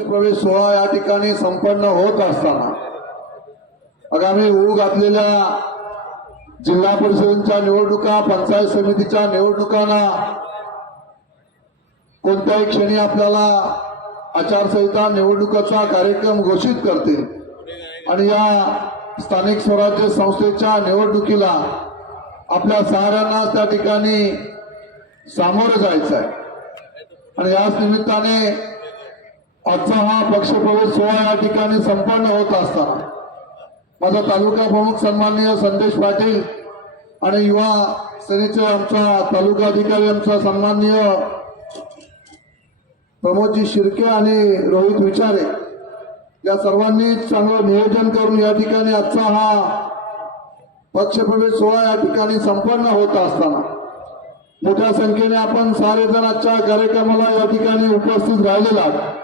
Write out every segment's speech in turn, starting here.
प्रवेश सोहळा या ठिकाणी संपन्न होत असताना आगामी होऊ घातलेल्या जिल्हा परिषदेच्या निवडणुका, पंचायत समितीच्या निवडणुकांना कोणत्याही क्षणी आपल्याला आचारसंहिता निवडणुकाचा कार्यक्रम घोषित करते आणि या स्थानिक स्वराज्य संस्थेच्या निवडणुकीला आपल्या साऱ्यांना त्या ठिकाणी सामोरं जायचं आहे। आणि याच निमित्ताने आजचा हा पक्षप्रवेश सोहळा या ठिकाणी संपन्न होत असताना माझा तालुका प्रमुख सन्माननीय संदेश पाटील आणि युवा सेनेचे आमचा तालुका अधिकारी आमचा सन्माननीय प्रमोदजी शिर्के आणि रोहित विचारे या सर्वांनी चांगलं नियोजन करून या ठिकाणी आजचा हा पक्षप्रवेश सोहळा या ठिकाणी संपन्न होत असताना मोठ्या संख्येने आपण सारेजण आजच्या कार्यक्रमाला या ठिकाणी उपस्थित राहिलेला आहात।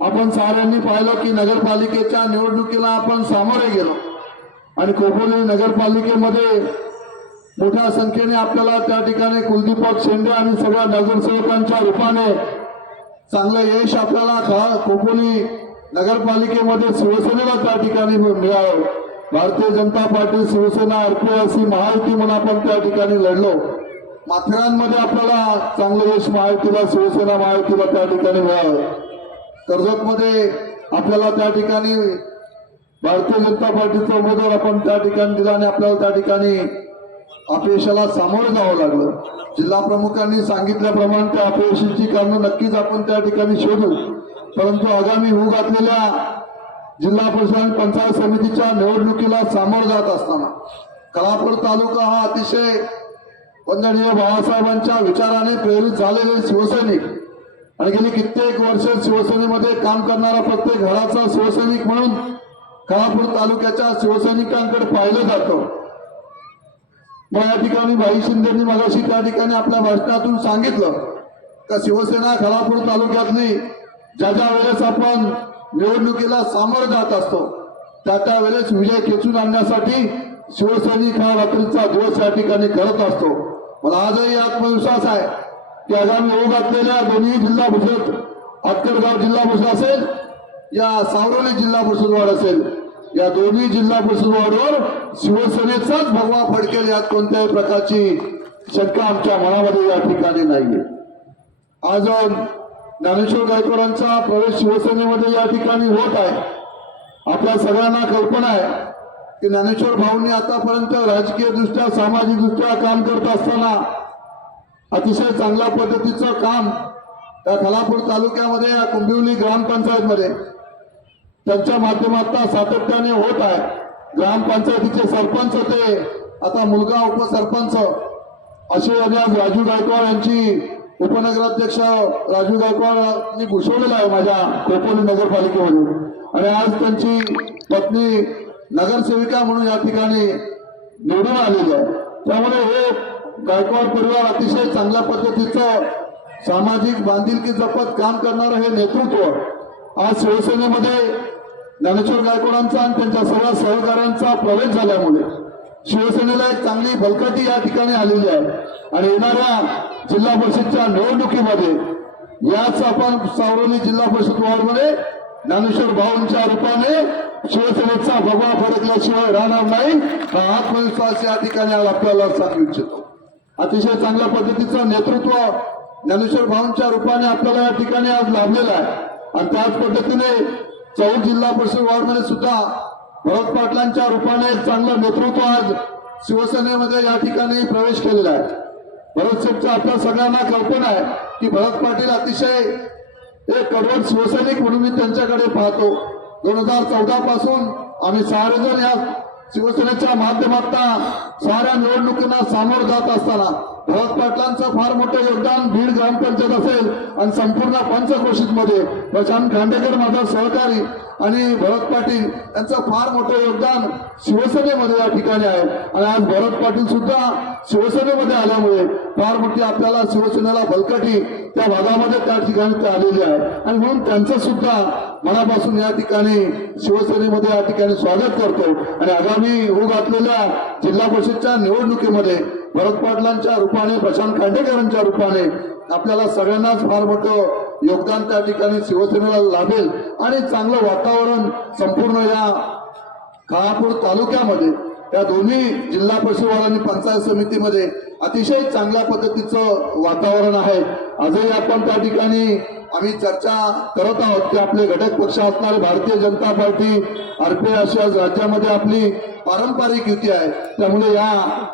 आपण साऱ्यांनी पाहिलं की नगरपालिकेच्या निवडणुकीला आपण सामोरे गेलो आणि खोपोली नगरपालिकेमध्ये मोठ्या संख्येने आपल्याला त्या ठिकाणी कुलदीपक शेंडे आणि सगळ्या नगरसेवकांच्या रूपाने चांगलं यश आपल्याला खोपोली नगरपालिकेमध्ये शिवसेनेला त्या ठिकाणी मिळालं। भारतीय जनता पार्टी शिवसेना आरपी अशी महायुती म्हणून आपण त्या ठिकाणी लढलो। माथेरानमध्ये आपल्याला चांगलं यश महायुतीला शिवसेना महायुतीला त्या ठिकाणी मिळालं। कर्जतमध्ये आपल्याला त्या ठिकाणी भारतीय जनता पार्टीचा उमेदवार आपण त्या ठिकाणी दिला आणि आपल्याला त्या ठिकाणी अपयशाला सामोरं जावं लागलं। जिल्हा प्रमुखांनी सांगितल्याप्रमाणे त्या अपयशाची कारणं नक्कीच आपण त्या ठिकाणी शोधू, परंतु आगामी होऊ घातलेल्या जिल्हा परिषद आणि पंचायत समितीच्या निवडणुकीला सामोरं जात असताना कलापूर तालुका हा अतिशय वंदनीय बाळासाहेबांच्या विचाराने प्रेरित झालेले शिवसैनिक आणि गेली कित्येक वर्ष शिवसेनेमध्ये काम करणारा प्रत्येक घराचा शिवसैनिक म्हणून कलापूर तालुक्याच्या शिवसैनिकांकडे पाहिलं जातं। मग या ठिकाणी भाई शिंदेंनी मगाशी त्या ठिकाणी आपल्या भाषणातून सांगितलं का शिवसेना कलापूर तालुक्यातली ज्या ज्या वेळेस आपण निवडणुकीला सामोरं जात असतो त्या वेळेस विजय खेचून आणण्यासाठी शिवसैनिक हा रात्रीचा दिवस या ठिकाणी करत असतो। मला आजही आत्मविश्वास आहे की आगामी होऊ घातलेल्या दोन्ही जिल्हा परिषद, आटकरगाव जिल्हा परिषद असेल या सावरोली जिल्हा परिषद वार्ड असेल, या दोन्ही जिल्हा परिषद वार्डवर शिवसेनेचाच भगवा फडकेल यात कोणत्याही प्रकारची शंका आमच्या मनामध्ये या ठिकाणी नाहीये। आज ज्ञानेश्वर गायकवाडांचा प्रवेश शिवसेनेमध्ये या ठिकाणी होत आहे। आपल्या सगळ्यांना कल्पना आहे की ज्ञानेश्वर भाऊंनी आतापर्यंत राजकीय दृष्ट्या, सामाजिक दृष्ट्या काम करत असताना अतिशय चांगल्या पद्धतीचं काम त्या खालापूर तालुक्यामध्ये या कुंभिवली ग्रामपंचायतमध्ये त्यांच्या माध्यमातून सातत्याने होत आहे। ग्रामपंचायतीचे सरपंच ते आता मुलगा उपसरपंच असे आज राजू गायकवाड यांची उपनगराध्यक्ष राजू गायकवाडांनी घोषवलेला आहे माझ्या खोपोली नगरपालिकेमध्ये आणि आज त्यांची पत्नी नगरसेविका म्हणून या ठिकाणी निवडून आलेली आहे। त्यामुळे हे गायकवाड परिवार अतिशय चांगल्या पद्धतीचं सामाजिक बांधिलकी जपत काम करणारं हे नेतृत्व आज शिवसेनेमध्ये ज्ञानेश्वर गायकवाडांचा आणि त्यांच्या सर्व सहकाऱ्यांचा प्रवेश झाल्यामुळे शिवसेनेला एक चांगली बलकटी या ठिकाणी आलेली आहे। आणि येणाऱ्या जिल्हा परिषदच्या निवडणुकीमध्ये याच आपण सावरोली जिल्हा परिषद वार्डमध्ये ज्ञानेश्वर भाऊंच्या रूपाने शिवसेनेचा भगवा फडकल्याशिवाय राहणार नाही हा आत्मविश्वास या ठिकाणी आपल्याला सांगू इच्छितो। अतिशय चांगल्या पद्धतीचं नेतृत्व ज्ञानेश्वर भाऊंच्या रूपाने आपल्याला या ठिकाणी आज लाभलेलं आहे आणि त्याच पद्धतीने चौक जिल्हा परिषद वार्डमध्ये सुद्धा भरत पाटलांच्या रूपाने एक चांगलं नेतृत्व आज शिवसेनेमध्ये या ठिकाणी प्रवेश केलेला आहे। भरत शेठच्या आपल्या सगळ्यांना कल्पना आहे की भरत पाटील अतिशय एक कडवट शिवसैनिक म्हणून मी त्यांच्याकडे पाहतो। 2014 पासून आम्ही सारेजण या शिवसेनेच्या माध्यमातून साऱ्या निवडणुकींना सामोरं जात असताना भरत पाटलांचं फार मोठं योगदान बीड ग्रामपंचायत असेल आणि संपूर्ण पंचक्रोशीत मध्ये प्रशांत खांडेकर माझा सहकारी आणि भरत पाटील यांचं फार मोठं योगदान शिवसेनेमध्ये या ठिकाणी आहे आणि आज भरत पाटील सुद्धा शिवसेनेमध्ये आल्यामुळे फार मोठी आपल्याला शिवसेनेला बलकटी त्या भागामध्ये त्या ठिकाणी आलेली आहे आणि म्हणून त्यांचं सुद्धा मनापासून या ठिकाणी शिवसेनेमध्ये या ठिकाणी स्वागत करतो। आणि आगामी होऊ घातलेल्या जिल्हा परिषदच्या निवडणुकीमध्ये भरत पाटलांच्या रूपाने, प्रशांत खांडेकरांच्या रूपाने आपल्याला सगळ्यांनाच फार मोठं योगदान त्या ठिकाणी शिवसेनेला लाभेल आणि चांगलं वातावरण संपूर्ण या खानापूर तालुक्यामध्ये या दोन्ही जिल्हा परिषद आणि पंचायत समितीमध्ये अतिशय चांगल्या पद्धतीचं वातावरण आहे. आजही आपण त्या ठिकाणी आम्ही चर्चा करत आहोत की आपले घटक पक्ष असणारे भारतीय जनता पार्टी आरपीआय अशी आज राज्यामध्ये आपली पारंपरिक युती आहे. त्यामुळे या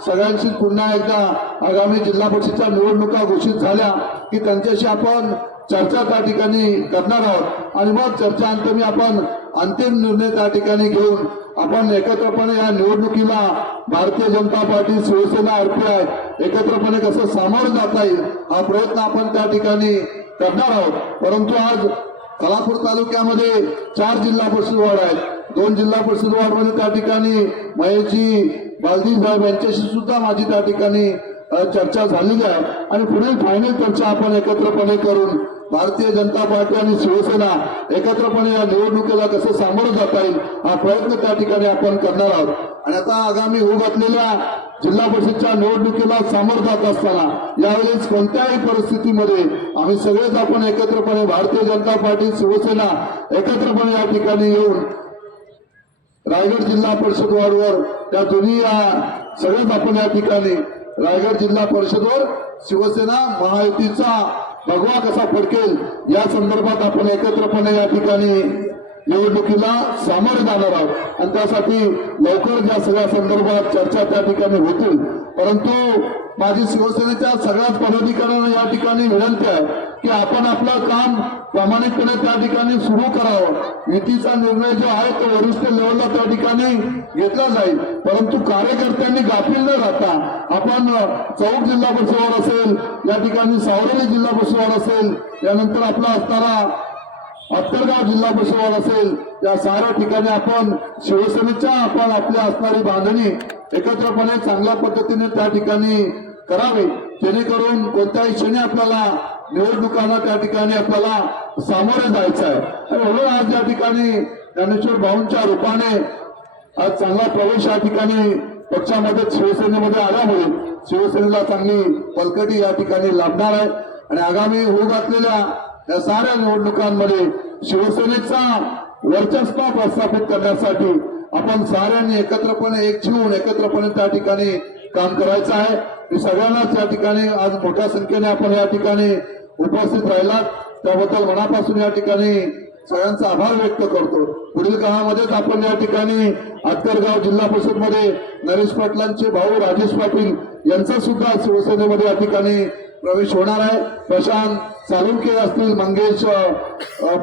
सगळ्यांशी पुन्हा एकदा आगामी जिल्हा परिषदच्या निवडणुका घोषित झाल्या की त्यांच्याशी आपण चर्चा त्या ठिकाणी करणार आहोत आणि मग चर्चांतमी आपण अंतिम निर्णय त्या ठिकाणी घेऊन आपण एकत्रपणे या निवडणुकीला भारतीय जनता पार्टी शिवसेना आरपीआय एकत्रपणे कसं सामोरं जाता येईल हा प्रयत्न आपण त्या ठिकाणी करणार आहोत. परंतु आज खालापूर तालुक्यामध्ये 4 जिल्हा परिषद वॉर्ड आहेत. 2 जिल्हा परिषद वॉर्डमध्ये त्या ठिकाणी महेशजी बालदी साहेब यांच्याशी सुद्धा माझी त्या ठिकाणी चर्चा झालेली आहे आणि पुढील फायनल चर्चा आपण एकत्रपणे करून भारतीय जनता पार्टी आणि शिवसेना एकत्रपणे या निवडणुकीला कसं सामोरं जाता येईल हा प्रयत्न त्या ठिकाणी आपण करणार आहोत. आणि आता आगामी होऊ घातलेल्या जिल्हा परिषदच्या निवडणुकीला सामोरं जात असताना यावेळेस कोणत्याही परिस्थितीमध्ये आम्ही सगळेच आपण एकत्रपणे भारतीय जनता पार्टी शिवसेना एकत्रपणे या ठिकाणी येऊन रायगड जिल्हा परिषद वॉर्डवर त्या दोन्ही सगळेच आपण या ठिकाणी रायगड जिल्हा परिषदवर शिवसेना महायुतीचा भगवा कसा फडकेल या संदर्भात आपण एकत्रपणे या ठिकाणी निवडणुकीला सामोरे जाणार आहोत आणि त्यासाठी लवकर या सगळ्या संदर्भात चर्चा त्या ठिकाणी होतील. परंतु माझी शिवसेनेच्या सगळ्याच पदाधिकाऱ्यांना या ठिकाणी विनंती आहे की आपण आपलं काम प्रामाणिकपणे त्या ठिकाणी सुरू करावं. युतीचा निर्णय जो आहे तो वरिष्ठ लेवलला त्या ठिकाणी घेतला जाईल, परंतु कार्यकर्त्यांनी गाफील न राहता आपण चौक जिल्हा परिषद असेल, या ठिकाणी सावरली जिल्हा परिषद असेल, यानंतर आपला असणारा अत्तरगाव जिल्हा परिषद असेल, या साऱ्या ठिकाणी आपण शिवसेनेच्या आपण आपल्या असणारी बांधणी एकत्रपणे चांगल्या पद्धतीने त्या ठिकाणी करावी जेणेकरून कोणत्याही क्षणी आपल्याला निवडणुकांना त्या ठिकाणी आपल्याला सामोरे जायचं आहे. आणि म्हणून आज या ठिकाणी ज्ञानेश्वर भाऊंच्या रूपाने आज चांगला प्रवेश या ठिकाणी पक्षामध्ये शिवसेनेमध्ये आल्यामुळे शिवसेनेला चांगली बळकटी या ठिकाणी लाभणार आहे. आणि आगामी होऊ घातलेल्या या साऱ्या निवडणुकांमध्ये शिवसेनेचा वर्चस्व प्रस्थापित करण्यासाठी आपण साऱ्यांनी एकत्रपणे एक जीवन एकत्रपणे त्या ठिकाणी काम करायचं आहे. मी सगळ्यांनाच या ठिकाणी आज मोठ्या संख्येने आपण या ठिकाणी उपस्थित राहिलात त्याबद्दल मनापासून या ठिकाणी सगळ्यांचा आभार व्यक्त करतो. पुढील काळामध्येच आपण या ठिकाणी आत्तरगाव जिल्हा परिषद मध्ये नरेश पाटलांचे भाऊ राजेश पाटील यांचा सुद्धा शिवसेनेमध्ये या ठिकाणी प्रवेश होणार आहे. प्रशांत सालुंके असतील, मंगेश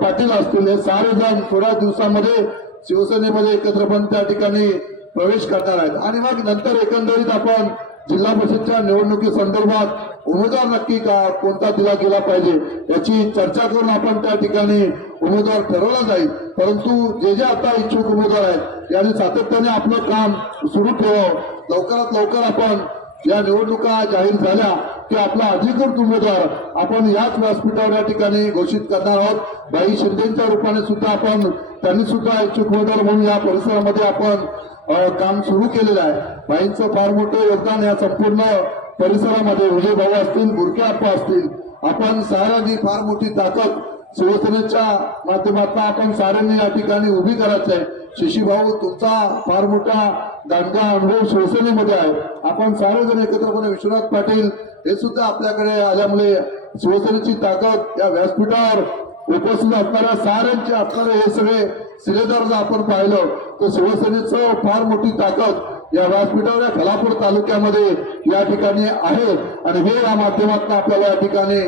पाटील असतील, हे सारे जण थोड्या दिवसामध्ये शिवसेनेमध्ये एकत्रपणे त्या ठिकाणी प्रवेश करणार आहेत. आणि मग नंतर एकंदरीत आपण जिल्हा परिषदच्या निवडणुकी संदर्भात उमेदवार नक्की कोणता दिला गेला पाहिजे याची चर्चा करून आपण त्या ठिकाणी उमेदवार ठरवला जाईल. परंतु जे जे आता इच्छुक उमेदवार आहेत यांनी सातत्याने आपलं काम सुरू ठेवावं. लवकरात लवकर आपण या निवडणुका जाहीर झाल्या की आपला अधिकृत उमेदवार आपण याच व्यासपीठावर या ठिकाणी घोषित करणार आहोत. भाई शिंदेच्या रूपाने सुद्धा आपण त्यांनी सुद्धा इच्छुक उमेदवार म्हणून या परिसरामध्ये आपण काम सुरू केलेलं आहे. भाईंचं फार मोठं योगदान या संपूर्ण परिसरामध्ये विजय भाऊ असतील, बुरके आप्पा असतील, आपण साऱ्यांनी फार मोठी ताकद शिवसेनेच्या माध्यमातून आपण साऱ्यांनी या ठिकाणी उभी करायचं आहे. शशी भाऊ तुमचा फार मोठा दांडगा अनुभव शिवसेनेमध्ये आहे. आपण सारेजण एकत्रपणे विश्वनाथ पाटील हे सुद्धा आपल्याकडे आल्यामुळे शिवसेनेची ताकद या व्यासपीठावर उपस्थित असणाऱ्या साऱ्यांचे असणारे हे सगळे शिलेदार जर आपण पाहिलं तर शिवसेनेचं फार मोठी ताकद या व्यासपीठावर या खालापूर तालुक्यामध्ये या ठिकाणी आहे आणि हे या माध्यमातून आपल्याला या ठिकाणी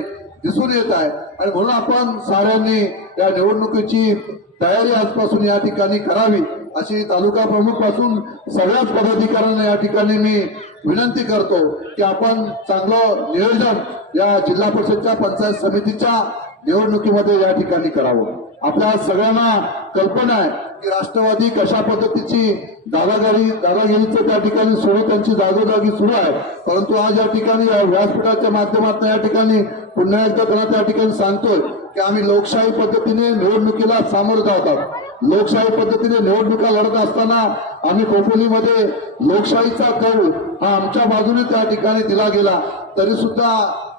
दिसून येत आहे. आणि म्हणून आपण साऱ्यांनी या निवडणुकीची तयारी आजपासून या ठिकाणी करावी अशी तालुका प्रमुख पासून सगळ्याच पदाधिकाऱ्यांना या ठिकाणी मी विनंती करतो की आपण चांगलं नियोजन या जिल्हा परिषदच्या पंचायत समितीच्या निवडणुकीमध्ये या ठिकाणी करावं. आपल्या सगळ्यांना कल्पना आहे की राष्ट्रवादी कशा पद्धतीची दादागिरीचं त्या ठिकाणी सुरू त्यांची जागोजागी सुरू आहे. परंतु आज या ठिकाणी व्यासपीठाच्या माध्यमातून या ठिकाणी पुन्हा एकदा त्यांना त्या ठिकाणी सांगतोय की आम्ही लोकशाही पद्धतीने निवडणुकीला सामोरं जात आहोत. लोकशाही पद्धतीने निवडणुका लढत असताना आम्ही खोपोलीमध्ये लोकशाहीचा कौल हा आमच्या बाजूने त्या ठिकाणी दिला गेला तरी सुद्धा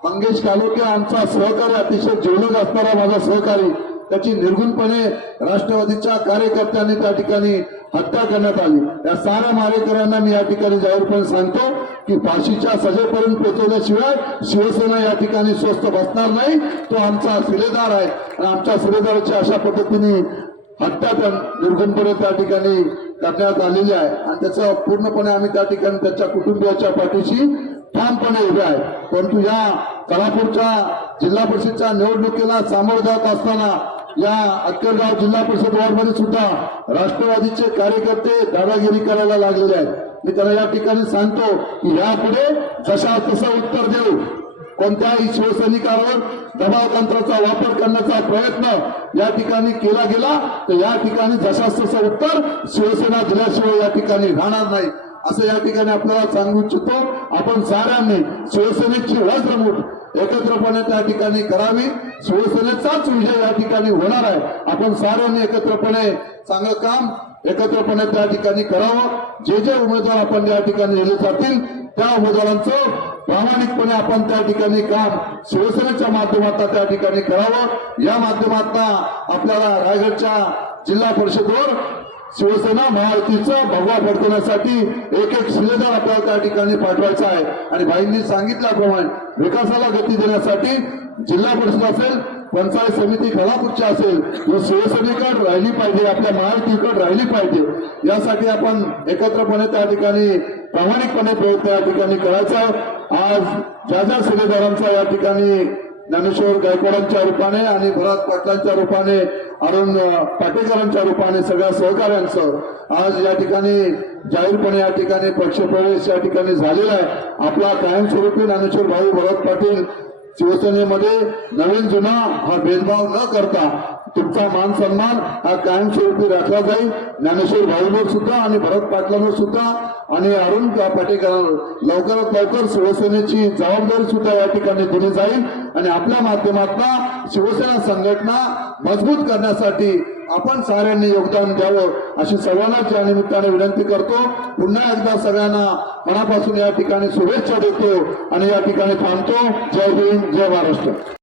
मंगेश कालोखे आमचा सहकारी, अतिशय जीवलग असणारा माझा सहकारी, त्याची निर्गुणपणे राष्ट्रवादीच्या कार्यकर्त्यांनी त्या ठिकाणी हत्या करण्यात आली। या साऱ्या मारेकऱ्यांना मी या ठिकाणी जाहीरपणे सांगतो की फाशीच्या सजेपर्यंत पोहोचवल्याशिवाय शिवसेना या ठिकाणी स्वस्थ बसणार नाही। तो आमचा शिलेदार आहे आणि आमच्या शिलेदाराची अशा पद्धतीने हत्या त्या निर्गुणपणे त्या ठिकाणी करण्यात आलेली आहे आणि त्याचा पूर्णपणे आम्ही त्या ठिकाणी त्याच्या कुटुंबियाच्या पाठीशी ठामपणे उभे आहे। परंतु या कोल्हापूरच्या जिल्हा परिषदच्या निवडणुकीला सामोरं जात असताना या अक्कलगाव जिल्हा परिषद वॉर्डमध्ये सुद्धा राष्ट्रवादीचे कार्यकर्ते दादागिरी करायला लागलेले आहेत। मी त्यांना या ठिकाणी सांगतो की यापुढे जशा तसं उत्तर देऊ, कोणत्याही शिवसैनिकांवर दबाव तंत्राचा वापर करण्याचा प्रयत्न या ठिकाणी केला गेला तर या ठिकाणी जशास तसं उत्तर शिवसेना दिल्याशिवाय या ठिकाणी राहणार नाही असं या ठिकाणी आपल्याला सांगू इच्छितो। आपण साऱ्यांनी शिवसेनेची वज्रमूठ एकत्रपणे त्या ठिकाणी करावी। शिवसेनेचाच विजय या ठिकाणी होणार आहे। आपण साऱ्यांनी एकत्रपणे चांगलं काम एकत्रपणे त्या ठिकाणी करावं। जे जे उमेदवार आपण या ठिकाणी नेले जातील त्या उमेदवारांचं प्रामाणिकपणे आपण त्या ठिकाणी काम शिवसेनेच्या माध्यमातून त्या ठिकाणी करावं। या माध्यमातून आपल्याला रायगडच्या जिल्हा परिषदेवर शिवसेना महायुतीचं भगवा फडकवण्यासाठी एक एक शिलेदार आपल्याला त्या ठिकाणी पाठवायचा आहे आणि भाईंनी सांगितल्याप्रमाणे विकासाला गती देण्यासाठी जिल्हा परिषद असेल, पंचायत समिती कोल्हापूरची असेल, ही शिवसेनेकडे राहिली पाहिजे, आपल्या महायुतीकडे राहिली पाहिजे। यासाठी आपण एकत्रपणे त्या ठिकाणी प्रामाणिकपणे प्रयत्न या ठिकाणी करायचा आहे। आज ज्या ज्या शिलेदारांचा या ठिकाणी ज्ञानेश्वर गायकवाडांच्या रूपाने आणि भरत पाटलांच्या रूपाने, अरुण पाटेकरांच्या रूपाने सगळ्या सहकाऱ्यांचं आज या ठिकाणी जाहीरपणे या ठिकाणी पक्षप्रवेश या ठिकाणी झालेला आहे। आपला कायमस्वरूपी ज्ञानेश्वर भाऊ भरत पाटील शिवसेनेमध्ये नवीन जुना हा भेदभाव न करता तुमचा मान सन्मान हा कायमस्वरूपी राखला जाईल। ज्ञानेश्वर भाऊंवर सुद्धा आणि भरत पाटलांवर सुद्धा आणि अरुण पाटेकरांवर लवकरात लवकर शिवसेनेची जबाबदारी सुद्धा या ठिकाणी दिली जाईल आणि आपल्या माध्यमातून शिवसेना संघटना मजबूत करण्यासाठी आपण साऱ्यांनी योगदान द्यावं अशी सर्वांनाच या निमित्ताने विनंती करतो। पुन्हा एकदा सगळ्यांना मनापासून या ठिकाणी शुभेच्छा देतो आणि या ठिकाणी थांबतो। जय हिंद, जय महाराष्ट्र।